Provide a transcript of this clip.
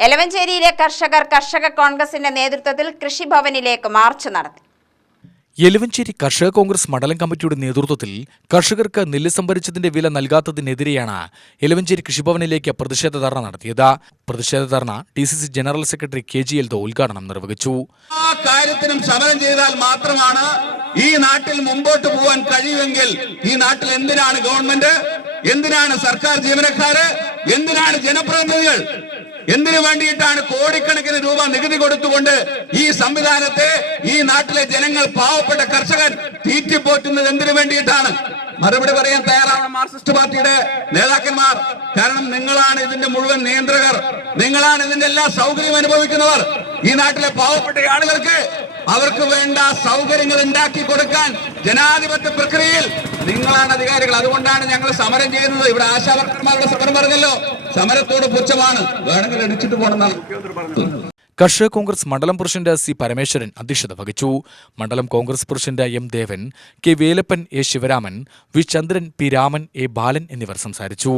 എലവഞ്ചേരിയിലെ കർഷകർ കർഷക കോൺഗ്രസിന്റെ നേതൃത്വത്തിൽ കൃഷിഭവനിലേക്ക് മാർച്ച് നടത്തി. എലവഞ്ചേരി കർഷക കോൺഗ്രസ് മണ്ഡലം കമ്മിറ്റിയുടെ നേതൃത്വത്തിൽ കർഷകർക്ക് നെല്ല് സംഭരിച്ചതിന്റെ വില നൽകാത്തതിനെതിരെയാണ് എലവഞ്ചേരി കൃഷിഭവനിലേക്ക് പ്രതിഷേധ ധർണ നടത്തിയത്. പ്രതിഷേധ ധർണ D C C general secretary K G Eldho ഉദ്ഘാടനം നിർവഹിച്ചു. ആ കാര്യത്തിനും സമരം ചെയ്താൽ മാത്രമാണ് ഈ നാട്ടിൽ മുമ്പോട്ട് പോകാൻ കഴിയുമെങ്കിൽ ഈ നാട്ടിൽ എന്തിനാണ് ഗവൺമെന്റ്? എന്തിനാണ് സർക്കാർ ജീവനക്കാര്? എന്തിനാണ് ജനപ്രതിനിധികൾ? എന്തിനു വേണ്ടിയിട്ടാണ് കോടിക്കണക്കിന് രൂപ നികുതി കൊടുത്തുകൊണ്ട് ഈ സംവിധാനത്തെ ഈ നാട്ടിലെ ജനങ്ങൾ പാവപ്പെട്ട കർഷകർ തീറ്റിപ്പോറ്റുന്നത് എന്തിനു വേണ്ടിയിട്ടാണ്? മറുപടി പറയാൻ തയ്യാറാണ് മാർക്സിസ്റ്റ് പാർട്ടിയുടെ നേതാക്കന്മാർ. കാരണം നിങ്ങളാണ് ഇതിന്റെ മുഴുവൻ നിയന്ത്രകർ. നിങ്ങളാണ് ഇതിന്റെ എല്ലാ സൗകര്യം അനുഭവിക്കുന്നവർ. ഈ നാട്ടിലെ പാവപ്പെട്ട ആളുകൾക്ക് അവർക്ക് വേണ്ട സൗകര്യങ്ങൾ ഉണ്ടാക്കി കൊടുക്കാൻ ജനാധിപത്യ പ്രക്രിയയിൽ നിങ്ങളാണ് അധികാരികൾ. അതുകൊണ്ടാണ് ഞങ്ങൾ സമരം ചെയ്യുന്നത്. ഇവിടെ ആശാവർക്കർമാരുടെ സമരം പറഞ്ഞല്ലോ. സമരത്തോട് പുച്ഛമാണ്. വേണമെങ്കിൽ അടിച്ചിട്ട് പറഞ്ഞത് കർഷക കോൺഗ്രസ് മണ്ഡലം പ്രസിഡന്റ് സി പരമേശ്വരൻ അധ്യക്ഷത വഹിച്ചു. മണ്ഡലം Congress president M Devan K Velappan A Sivaraman V Chandran P Raman A Balan എന്നിവർ സംസാരിച്ചു.